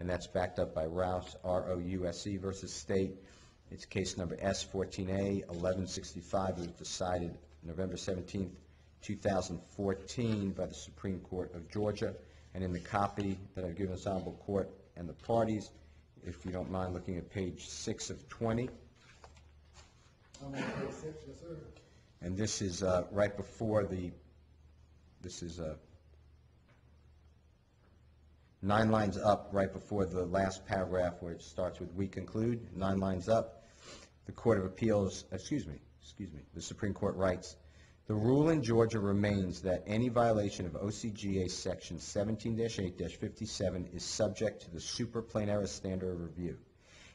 and that's backed up by Rouse, R-O-U-S-E versus State. It's case number S14A-1165. It was decided November 17th, 2014 by the Supreme Court of Georgia. And in the copy that I've given this honorable court and the parties, if you don't mind looking at page 6 of 20. I'm on page 6, yes, sir. And this is right before this is 9 lines up, right before the last paragraph where it starts with "we conclude." 9 lines up, the Court of Appeals, the Supreme Court writes, "The rule in Georgia remains that any violation of OCGA section 17-8-57 is subject to the super plain error standard of review,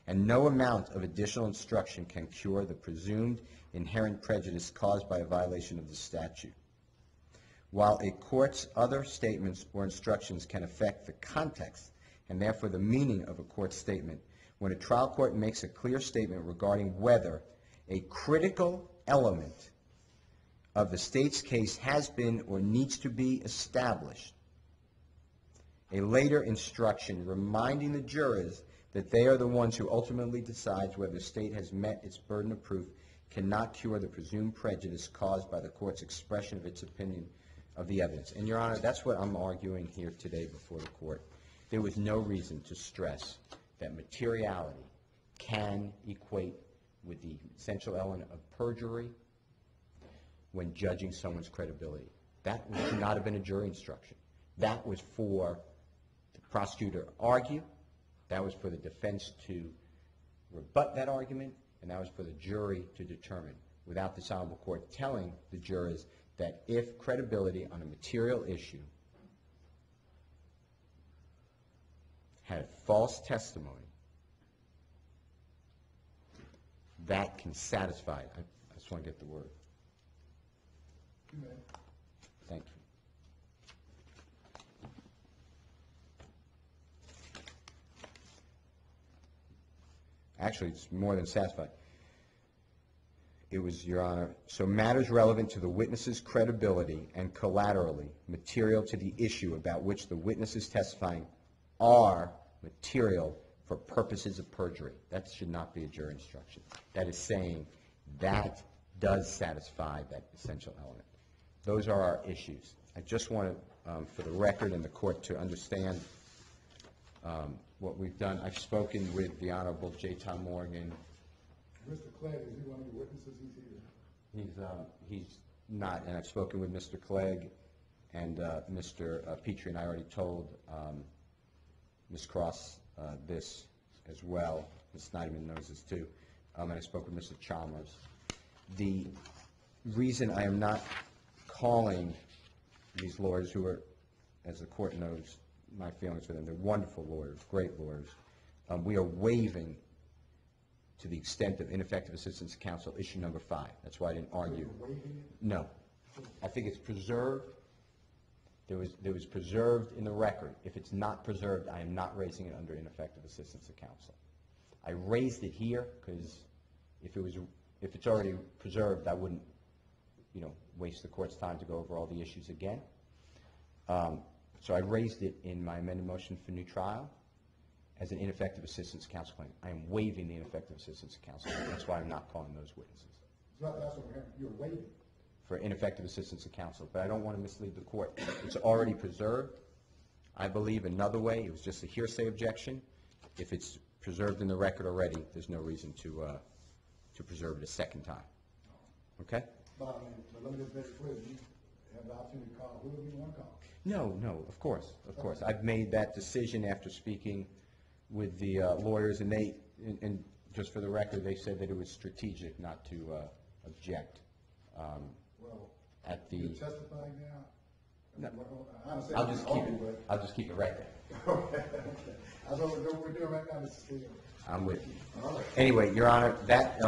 and no amount of additional instruction can cure the presumed inherent prejudice caused by a violation of the statute. While a court's other statements or instructions can affect the context and therefore the meaning of a court statement, when a trial court makes a clear statement regarding whether a critical element of the state's case has been or needs to be established, a later instruction reminding the jurors that they are the ones who ultimately decides whether the state has met its burden of proof cannot cure the presumed prejudice caused by the court's expression of its opinion of the evidence." And, Your Honor, that's what I'm arguing here today before the court. There was no reason to stress that materiality can equate with the essential element of perjury when judging someone's credibility. That should not have been a jury instruction. That was for the prosecutor to argue, that was for the defense to rebut that argument, and that was for the jury to determine, without this honorable court telling the jurors that if credibility on a material issue had false testimony, that can satisfy it. I just want to get the word. Thank you. Actually, it's more than satisfied. It was, Your Honor, so matters relevant to the witness's credibility and collaterally material to the issue about which the witness is testifying are material for purposes of perjury. That should not be a jury instruction. That is saying that does satisfy that essential element. Those are our issues. I just want to, for the record and the court to understand what we've done. I've spoken with the Honorable J. Tom Morgan. Mr. Clegg, is he one of the witnesses? He's not, and I've spoken with Mr. Clegg and Mr. Petrie, and I already told Ms. Cross this as well. Ms. Sneiderman knows this too, and I spoke with Mr. Chalmers. The reason I am not calling these lawyers, who are, as the court knows, my feelings for them, they're wonderful lawyers, great lawyers. We are waiving, to the extent of ineffective assistance to counsel, issue number 5. That's why I didn't argue. No. I think it's preserved. There was preserved in the record. If it's not preserved, I am not raising it under ineffective assistance to counsel. I raised it here because if it's already preserved, I wouldn't, waste the court's time to go over all the issues again. So I raised it in my amended motion for new trial as an ineffective assistance to counsel claim. I am waiving the ineffective assistance to counsel. That's why I'm not calling those witnesses. That's what you're waiving. For ineffective assistance to counsel, but I don't want to mislead the court. It's already preserved. I believe another way, it was just a hearsay objection. If it's preserved in the record already, there's no reason to preserve it a second time. Okay? But let me just make it clear, you have the opportunity to call whoever you want to call. No, of course. I've made that decision after speaking with the lawyers, and and just for the record, they said that it was strategic not to object. Well, at the you're testifying now? No. I'll just keep it right there. Okay. That's what we're doing right now, Mr. Steele. I'm with you. All right. Anyway, Your Honor, that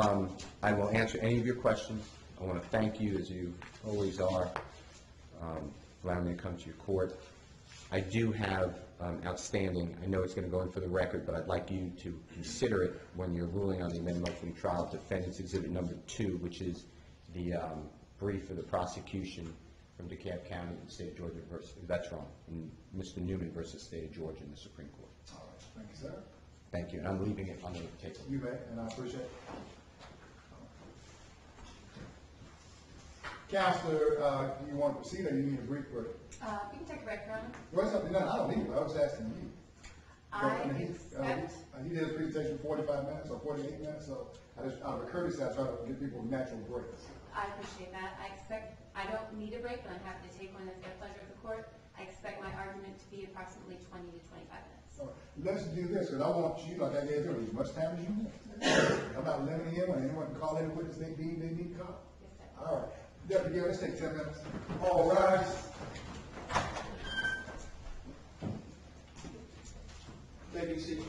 I will answer any of your questions. I want to thank you, as you always are, allowing me to come to your court. I do have outstanding, I know it's going to go in for the record, but I'd like you to consider it when you're ruling on the amended motion trial, Defendant's Exhibit Number 2, which is the brief for the prosecution from DeKalb County in the state of Georgia versus, that's wrong, and Mr. Newman versus the state of Georgia in the Supreme Court. All right. Thank you, sir. Thank you, and I'm leaving it on the table. You may, and I appreciate it. Counselor, do you want to proceed or you need a brief break? You can take a break, Your Honor. Well, it's something, no, I don't need it, I was asking you. I expect, He did his presentation 45 minutes or 48 minutes, so I just, out of courtesy, I try to give people natural breaks. I appreciate that. I don't need a break, but I'm happy to take one at the pleasure of the court. I expect my argument to be approximately 20 to 25 minutes. All right, let's do this, because I want you, like I gave you, as much time as you want. I'm not limiting him, and anyone can call any witness they need to call. Yes, sir. All right, Deputy Gill, let's take 10 minutes. All rise. Take your seat.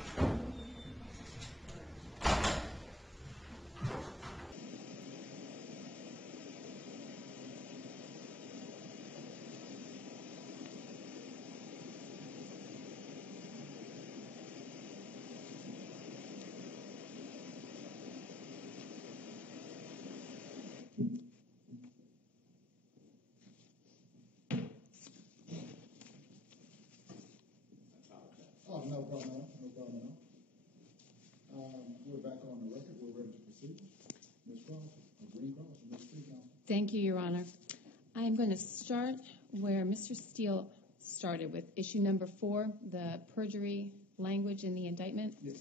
Oh, no problem, no problem at all. We're back on the record, we're ready to proceed. Ms. Cross, Green Cross, Ms. Street Counsel. Thank you, Your Honor. I am going to start where Mr. Steele started with issue number 4, the perjury language in the indictment. Yes.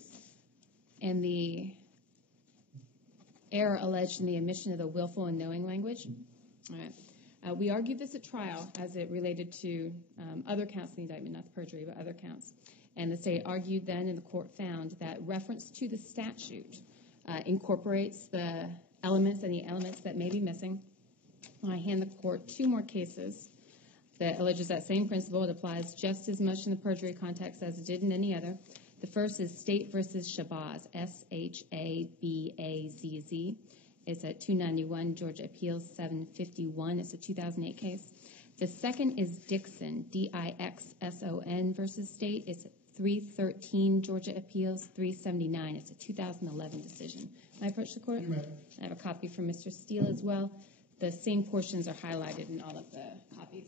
And the error alleged in the omission of the willful and knowing language. All right. We argued this at trial as it related to other counts in the indictment, not the perjury, but other counts. And the state argued then, and the court found, that reference to the statute incorporates the elements and the elements that may be missing. I hand the court 2 more cases that alleges that same principle. It applies just as much in the perjury context as it did in any other. The first is State v. Shabazz, S-H-A-B-A-Z-Z. It's at 291 Georgia Appeals 751. It's a 2008 case. The second is Dixon, D-I-X-S-O-N versus State. It's 313 Georgia Appeals 379. It's a 2011 decision. May I approach the court? You may. I have a copy from Mr. Steele as well. The same portions are highlighted in all of the copies.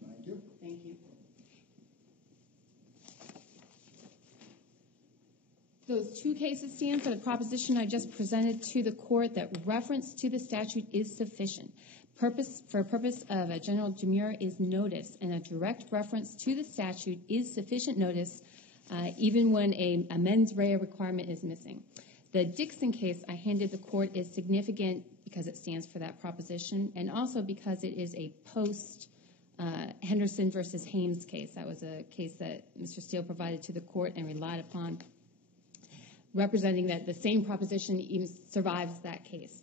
Thank you. Thank you. Those 2 cases stand for the proposition I just presented to the court that reference to the statute is sufficient. For purpose of a general demurrer is notice, and a direct reference to the statute is sufficient notice even when a mens rea requirement is missing. The Dixon case I handed the court is significant because it stands for that proposition, and also because it is a post-Henderson versus Hames case. That was a case that Mr. Steele provided to the court and relied upon, representing that the same proposition even survives that case.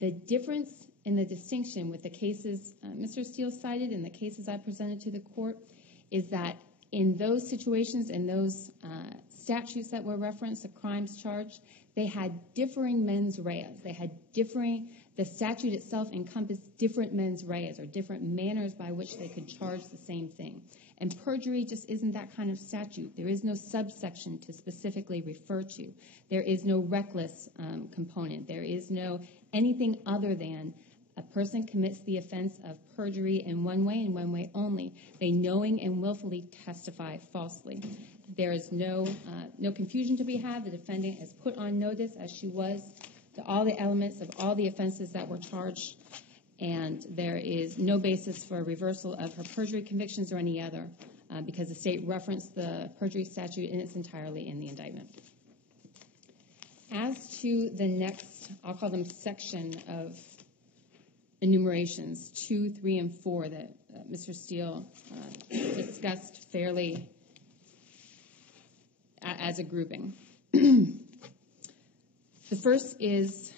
The difference in the distinction with the cases Mr. Steele cited and the cases I presented to the court is that in those situations, in those statutes that were referenced, the crimes charged, they had differing mens reas. The statute itself encompassed different mens reas or different manners by which they could charge the same thing. And perjury just isn't that kind of statute. There is no subsection to specifically refer to. There is no reckless component. There is no anything other than a person commits the offense of perjury in one way and one way only. They knowing and willfully testify falsely. There is no confusion to be had. The defendant is put on notice, as she was, to all the elements of all the offenses that were charged, and there is no basis for a reversal of her perjury convictions or any other because the state referenced the perjury statute in its entirety in the indictment. As to the next, I'll call them section of enumerations, 2, 3, and 4 that Mr. Steele discussed fairly as a grouping. The first is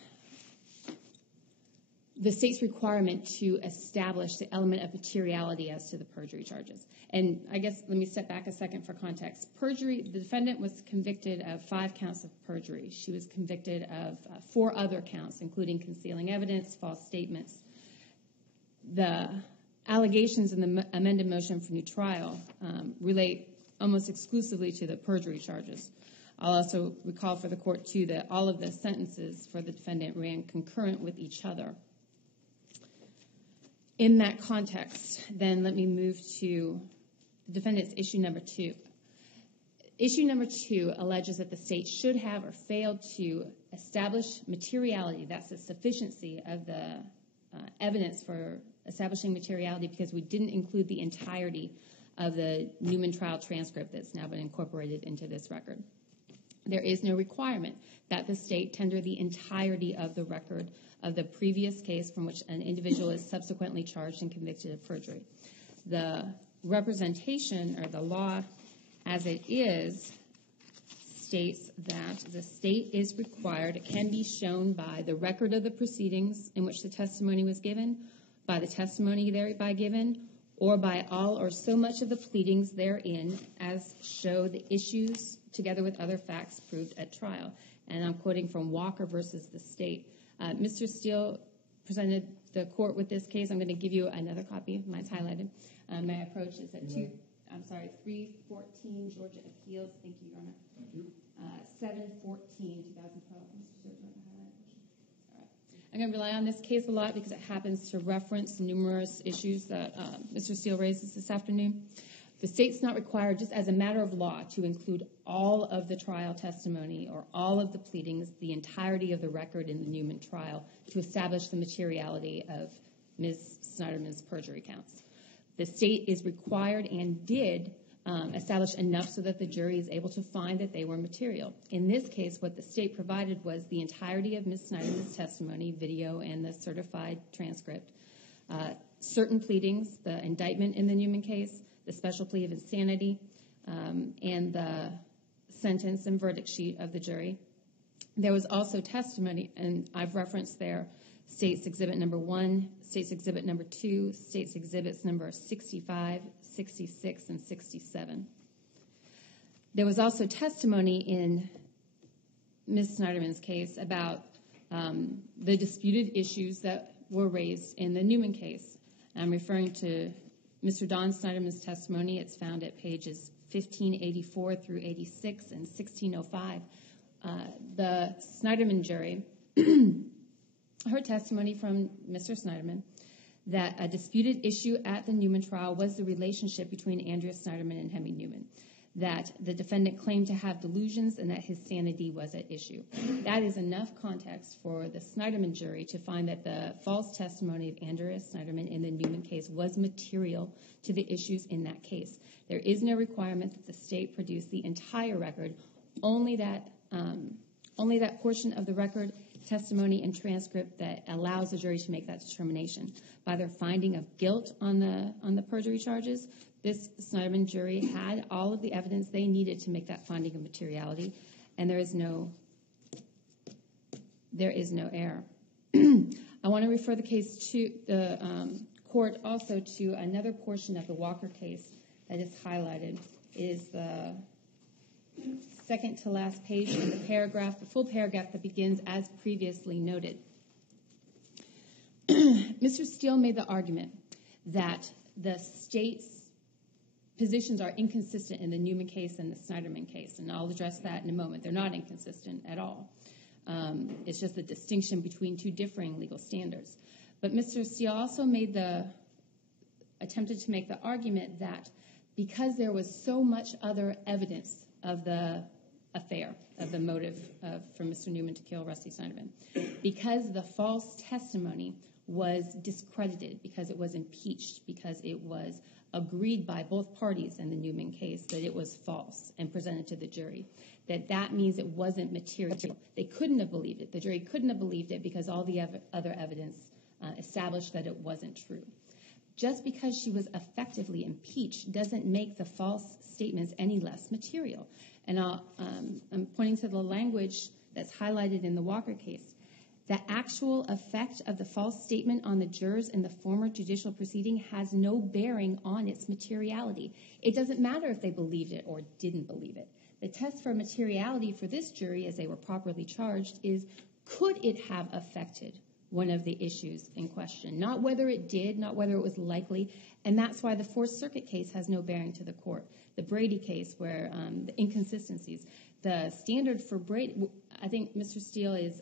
the state's requirement to establish the element of materiality as to the perjury charges. And I guess let me step back a second for context. Perjury, the defendant was convicted of 5 counts of perjury. She was convicted of 4 other counts, including concealing evidence, false statements. The allegations in the amended motion for new trial relate almost exclusively to the perjury charges. I'll also recall for the court, too, that all of the sentences for the defendant ran concurrent with each other. In that context, then let me move to the defendant's issue number 2. Issue number 2 alleges that the state should have or failed to establish materiality. That's the sufficiency of the evidence for establishing materiality because we didn't include the entirety of the Newman trial transcript that's now been incorporated into this record. There is no requirement that the state tender the entirety of the record of the previous case from which an individual is subsequently charged and convicted of perjury. The representation or the law as it is states that the state is required, it can be shown by the record of the proceedings in which the testimony was given, by the testimony thereby given, or by all or so much of the pleadings therein as show the issues together with other facts proved at trial. And I'm quoting from Walker versus the state. Mr. Steele presented the court with this case. I'm going to give you another copy. Mine's highlighted. My approach is at 314 Georgia Appeals. Thank you, Your Honor. Thank you. 714, 2012. I'm going to rely on this case a lot because it happens to reference numerous issues that Mr. Steele raises this afternoon. The state's not required, just as a matter of law, to include all of the trial testimony or all of the pleadings, the entirety of the record in the Newman trial, to establish the materiality of Ms. Sneiderman's perjury counts. The state is required and did establish enough so that the jury is able to find that they were material. In this case, what the state provided was the entirety of Ms. Sneiderman's testimony, video, and the certified transcript. Certain pleadings, the indictment in the Newman case, the special plea of insanity, and the sentence and verdict sheet of the jury. There was also testimony, and I've referenced there State's Exhibit Number 1, State's Exhibit Number 2, State's Exhibits Number 65, 66, and 67. There was also testimony in Ms. Sneiderman's case about the disputed issues that were raised in the Newman case. I'm referring to Mr. Don Sneiderman's testimony. It's found at pages 1584 through 86 and 1605. The Sneiderman jury heard testimony from Mr. Sneiderman that a disputed issue at the Newman trial was the relationship between Andrea Sneiderman and Hemi Newman, that the defendant claimed to have delusions and that his sanity was at issue. That is enough context for the Sneiderman jury to find that the false testimony of Andrea Sneiderman in the Newman case was material to the issues in that case. There is no requirement that the state produce the entire record, only that portion of the record, testimony, and transcript that allows the jury to make that determination. By their finding of guilt on the perjury charges, this Sneiderman jury had all of the evidence they needed to make that finding of materiality, and there is no error. I want to refer the case to the court also to another portion of the Walker case that is highlighted. It is the second to last page in the paragraph, the full paragraph that begins as previously noted. Mr. Steele made the argument that the state's positions are inconsistent in the Newman case and the Sneiderman case, and I'll address that in a moment. They're not inconsistent at all. It's just a distinction between two differing legal standards. But Mr. Steele also attempted to make the argument that because there was so much other evidence of the affair, of the motive for Mr. Newman to kill Rusty Sneiderman, because the false testimony was discredited, because it was impeached, because it was agreed by both parties in the Newman case that it was false and presented to the jury, that means it wasn't material. They couldn't have believed it. The jury couldn't have believed it because all the other evidence established that it wasn't true. Just because she was effectively impeached doesn't make the false statements any less material. And I'm pointing to the language that's highlighted in the Walker case. The actual effect of the false statement on the jurors in the former judicial proceeding has no bearing on its materiality. It doesn't matter if they believed it or didn't believe it. The test for materiality for this jury, as they were properly charged, is could it have affected one of the issues in question? Not whether it did, not whether it was likely, and that's why the Fourth Circuit case has no bearing to the court. The Brady case, where the inconsistencies, the standard for Brady, I think Mr. Steele is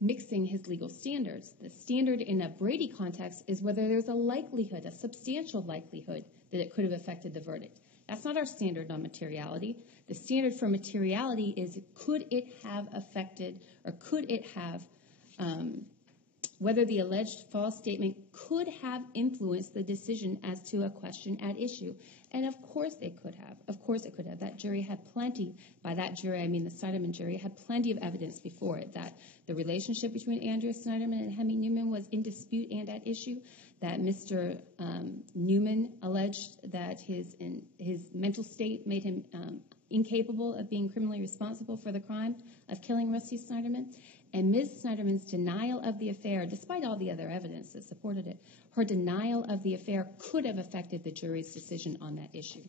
mixing his legal standards. The standard in a Brady context is whether there's a likelihood, a substantial likelihood, that it could have affected the verdict. That's not our standard on materiality. The standard for materiality is could it have affected, or could it have, whether the alleged false statement could have influenced the decision as to a question at issue. And of course it could have. Of course it could have. That jury had plenty, by that jury I mean the Sneiderman jury, had plenty of evidence before it that the relationship between Andrea Sneiderman and Hemi Newman was in dispute and at issue, that Mr. Newman alleged that his mental state made him incapable of being criminally responsible for the crime of killing Rusty Sneiderman. And Ms. Sneiderman's denial of the affair, despite all the other evidence that supported it, her denial of the affair could have affected the jury's decision on that issue.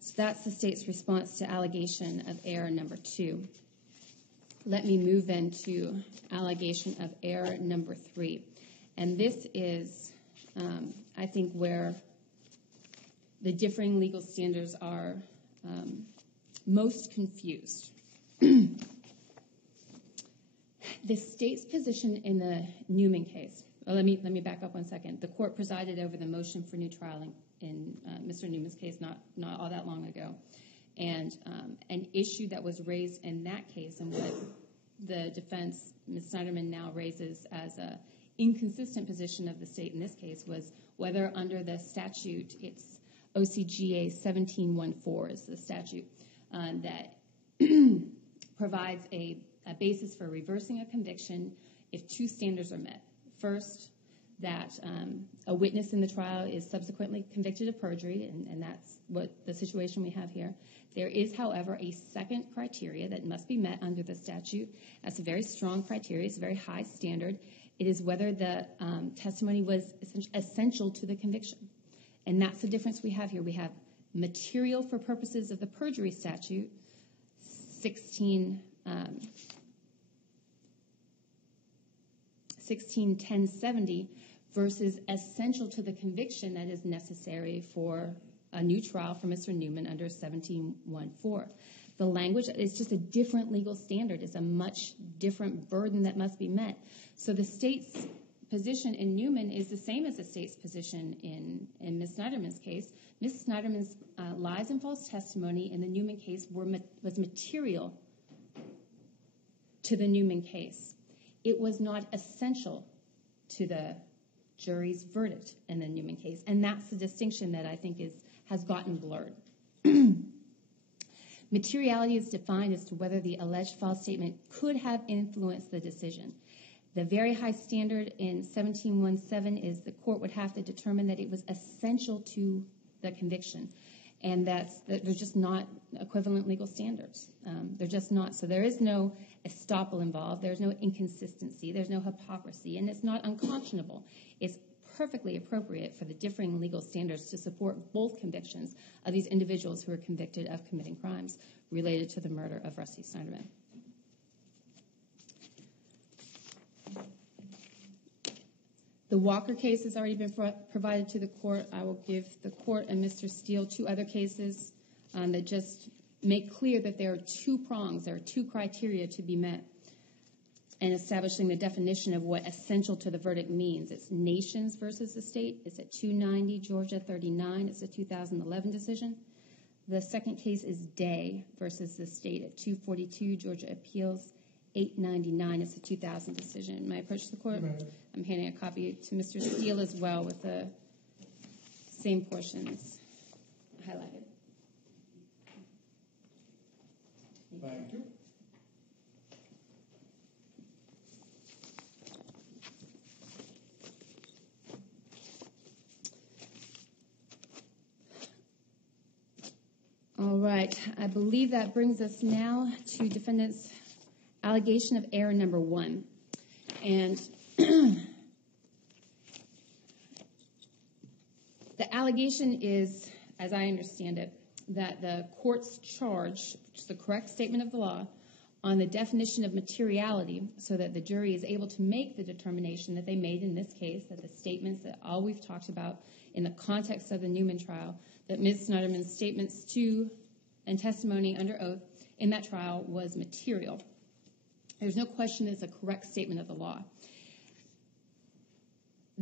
So that's the state's response to allegation of error number 2. Let me move then to allegation of error number 3. And this is, I think, where the differing legal standards are most confused. The state's position in the Newman case, let me back up 1 second. The court presided over the motion for new trial in Mr. Newman's case not all that long ago. And an issue that was raised in that case, and what the defense, Ms. Sneiderman, now raises as an inconsistent position of the state in this case, was whether under the statute, it's OCGA 1714 is the statute that provides a basis for reversing a conviction if 2 standards are met. First, that a witness in the trial is subsequently convicted of perjury, and that's what the situation we have here. There is, however, a second criteria that must be met under the statute. That's a very strong criteria. It's a very high standard. It is whether the testimony was essential to the conviction. And that's the difference we have here. We have material for purposes of the perjury statute, 161070, versus essential to the conviction that is necessary for a new trial for Mr. Newman under 1714. The language is just a different legal standard. It's a much different burden that must be met. So the state's position in Newman is the same as the state's position in Ms. Sneiderman's case. Ms. Sneiderman's lies and false testimony in the Newman case was material to the Newman case. It was not essential to the jury's verdict in the Newman case, and that's the distinction that I think has gotten blurred. Materiality is defined as to whether the alleged false statement could have influenced the decision. The very high standard in 1717 is the court would have to determine that it was essential to the conviction, and that they're just not equivalent legal standards. They're just not. So there is no estoppel involved. There's no inconsistency. There's no hypocrisy, and it's not unconscionable. It's perfectly appropriate for the differing legal standards to support both convictions of these individuals who are convicted of committing crimes related to the murder of Rusty Sneiderman. The Walker case has already been provided to the court. I will give the court and Mr. Steele 2 other cases that just make clear that there are 2 prongs, there are 2 criteria to be met in establishing the definition of what essential to the verdict means. It's nations versus the state. It's at 290 Georgia 39. It's a 2011 decision. The second case is Day versus the state at 242 Georgia Appeals 899. It's a 2000 decision. May I approach the court? I'm handing a copy to Mr. Steele as well with the same portions highlighted. Thank you. All right. I believe that brings us now to defendant's allegation of error number 1. And the allegation is, as I understand it, that the court's charge, which is the correct statement of the law, on the definition of materiality so that the jury is able to make the determination that they made in this case, that the statements that all we've talked about in the context of the Newman trial, that Ms. Sneiderman's statements to and testimony under oath in that trial was material. There's no question it's a correct statement of the law.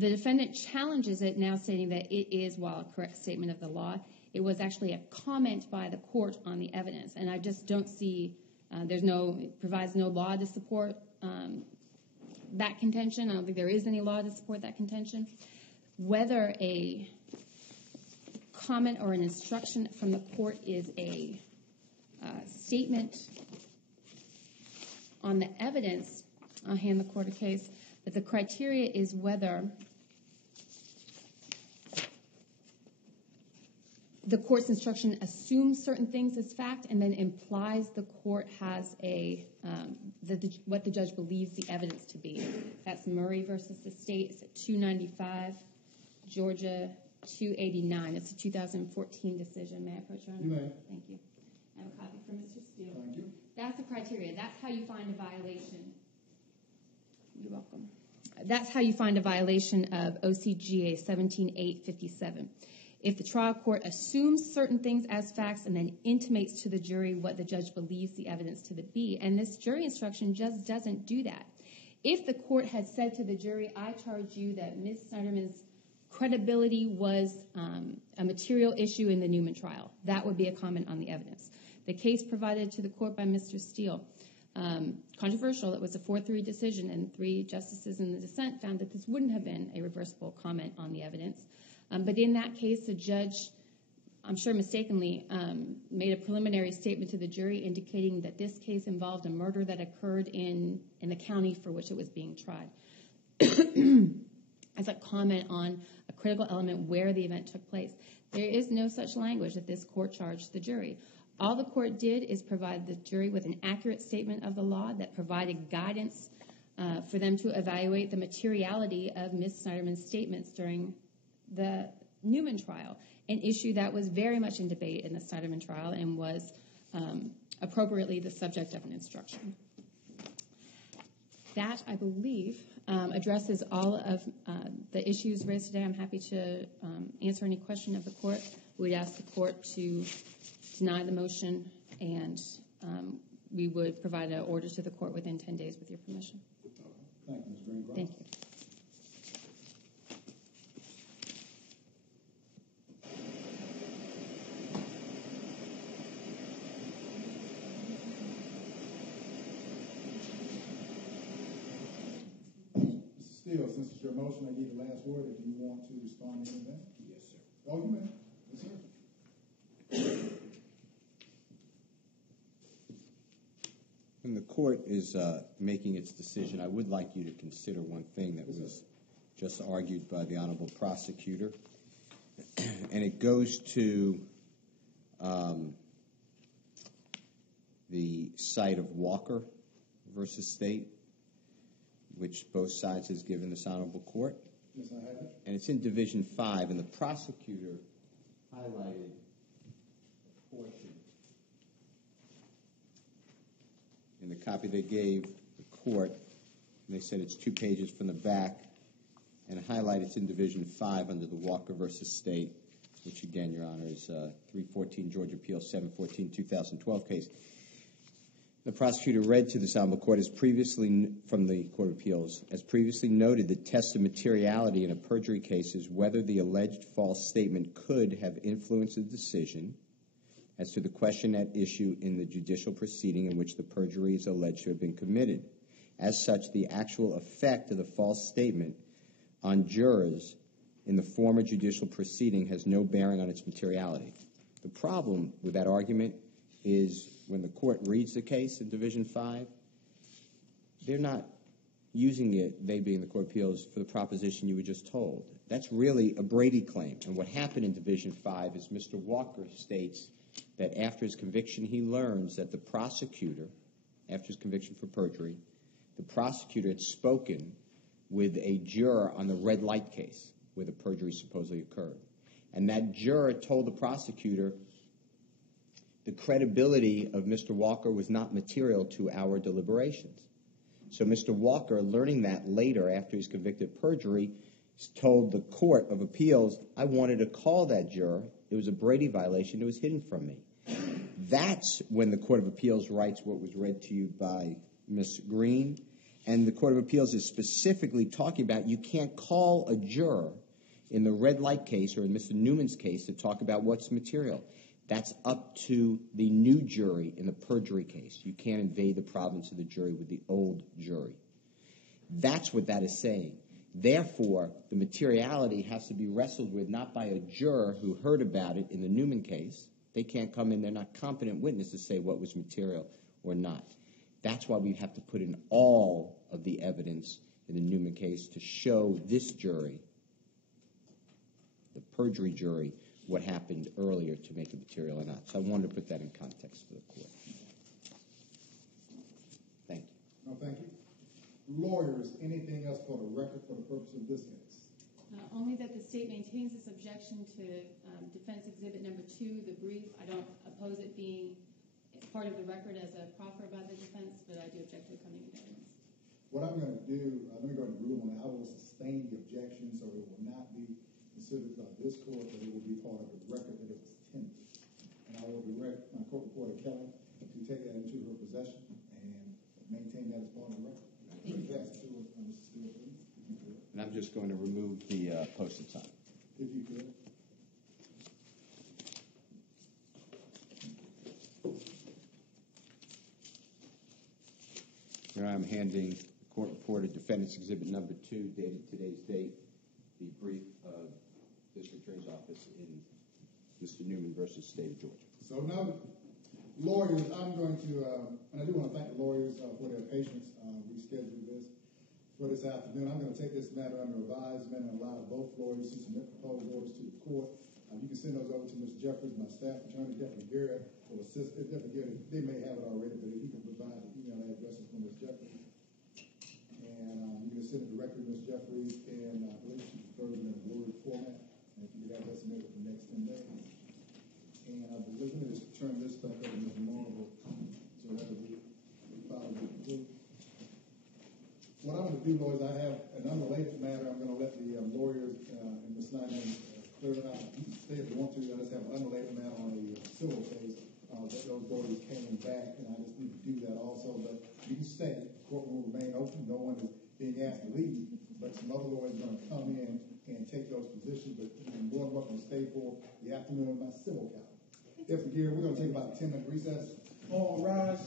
The defendant challenges it, now stating that it is, while a correct statement of the law, it was actually a comment by the court on the evidence. And I just don't see, it provides no law to support that contention. I don't think there is any law to support that contention. Whether a comment or an instruction from the court is a statement on the evidence, I'll hand the court a case, but the criteria is whether the court's instruction assumes certain things as fact and then implies the court has what the judge believes the evidence to be. That's Murray versus the state. It's at 295, Georgia 289. It's a 2014 decision. May I approach your honor? You may. Thank you. I have a copy from Mr. Steele. Thank you. That's the criteria. That's how you find a violation. You're welcome. That's how you find a violation of OCGA 17857. If the trial court assumes certain things as facts and then intimates to the jury what the judge believes the evidence to be, and this jury instruction just doesn't do that. If the court had said to the jury, I charge you that Ms. Sneiderman's credibility was a material issue in the Newman trial, that would be a comment on the evidence. The case provided to the court by Mr. Steele, controversial, it was a 4-3 decision, and 3 justices in the dissent found that this wouldn't have been a reversible comment on the evidence. But in that case, the judge, I'm sure mistakenly, made a preliminary statement to the jury indicating that this case involved a murder that occurred in the county for which it was being tried. As a comment on a critical element where the event took place. There is no such language that this court charged the jury. All the court did is provide the jury with an accurate statement of the law that provided guidance for them to evaluate the materiality of Ms. Sneiderman's statements during the Newman trial, an issue that was very much in debate in the Sneiderman trial and was appropriately the subject of an instruction. That, I believe, addresses all of the issues raised today. I'm happy to answer any question of the court. We'd ask the court to deny the motion, and we would provide an order to the court within 10 days with your permission. Thank you, Ms. Greencroft. Thank you. Steele, since it's your motion, I give the last word if you want to respond to anything. Yes, sir. Oh, you may. Yes, sir. When the court is making its decision, I would like you to consider one thing that was just argued by the Honorable Prosecutor, and it goes to the site of Walker versus State, which both sides has given this Honorable Court. Yes, I have it. And it's in Division 5, and the prosecutor highlighted a portion in the copy they gave the court, and they said it's 2 pages from the back, and highlighted it's in Division 5 under the Walker versus State, which again, Your Honor, is 314 Georgia Appeal 714 2012 case. The prosecutor read to this Honorable Court as previously, from the Court of Appeals, as previously noted, the test of materiality in a perjury case is whether the alleged false statement could have influenced the decision as to the question at issue in the judicial proceeding in which the perjury is alleged to have been committed. As such, the actual effect of the false statement on jurors in the former judicial proceeding has no bearing on its materiality. The problem with that argument is when the court reads the case in Division 5, they're not using it, they being the Court of Appeals, for the proposition you were just told. That's really a Brady claim. And what happened in Division 5 is Mr. Walker states that after his conviction, he learns that the prosecutor, after his conviction for perjury, the prosecutor had spoken with a juror on the red light case where the perjury supposedly occurred. And that juror told the prosecutor the credibility of Mr. Walker was not material to our deliberations. So Mr. Walker, learning that later after he's convicted of perjury, told the Court of Appeals, I wanted to call that juror. It was a Brady violation. It was hidden from me. That's when the Court of Appeals writes what was read to you by Ms. Green. And the Court of Appeals is specifically talking about you can't call a juror in the red light case or in Mr. Newman's case to talk about what's material. That's up to the new jury in the perjury case. You can't invade the province of the jury with the old jury. That's what that is saying. Therefore, the materiality has to be wrestled with not by a juror who heard about it in the Newman case. They can't come in. They're not competent witnesses to say what was material or not. That's why we have to put in all of the evidence in the Newman case to show this jury, the perjury jury, what happened earlier to make it material or not. So I wanted to put that in context for the court. Thank you. No, thank you. Lawyers, anything else for the record for the purpose of this case? Only that the state maintains its objection to defense exhibit number 2, the brief. I don't oppose it being part of the record as a proffer by the defense, but I do object to it coming into evidence. What I'm going to do, I'm going to go ahead and rule on it. I will sustain the objection, so it will not be considered by this court, but it will be part of the record that it was tendered. And I will direct my court reporter, Kelly, to take that into her possession and maintain that as part of the record. And I'm just going to remove the posted sign. If you could. Here I'm handing the court reporter defendant's exhibit number 2, dated today's date, the brief of District Attorney's Office in Mr. Newman versus State of Georgia. So now, lawyers, I'm going to, and I do want to thank the lawyers for their patience. We scheduled this for this afternoon. I'm going to take this matter under advisement and allow both lawyers to submit proposed orders to the court. You can send those over to Mr. Jeffries, my staff attorney, Deputy Garrett, will assist. Deputy Garrett, they may have it already, but if you can provide the email addresses from Ms. Jeffries. And you can send it directly to Ms. Jeffries, and I believe she prefers it in a Word format. And if you could have that submitted for the next 10 days. And I believe, let me just turn this back over to Ms. Marvel so that we follow the. What I'm going to do, lawyers, I have an unrelated matter. I'm going to let the lawyers and Ms. Sneiderman clear it out. Stay if you want to. I just have an unrelated matter on a civil case that those lawyers came back, and I just need to do that also. But you can stay. The courtroom will remain open. No one is being asked to leave, but some other lawyers are going to come in and take those positions. But you're more than welcome to stay for the afternoon of my civil calendar. Deputy Garrett, we're going to take about a 10-minute recess. All rise.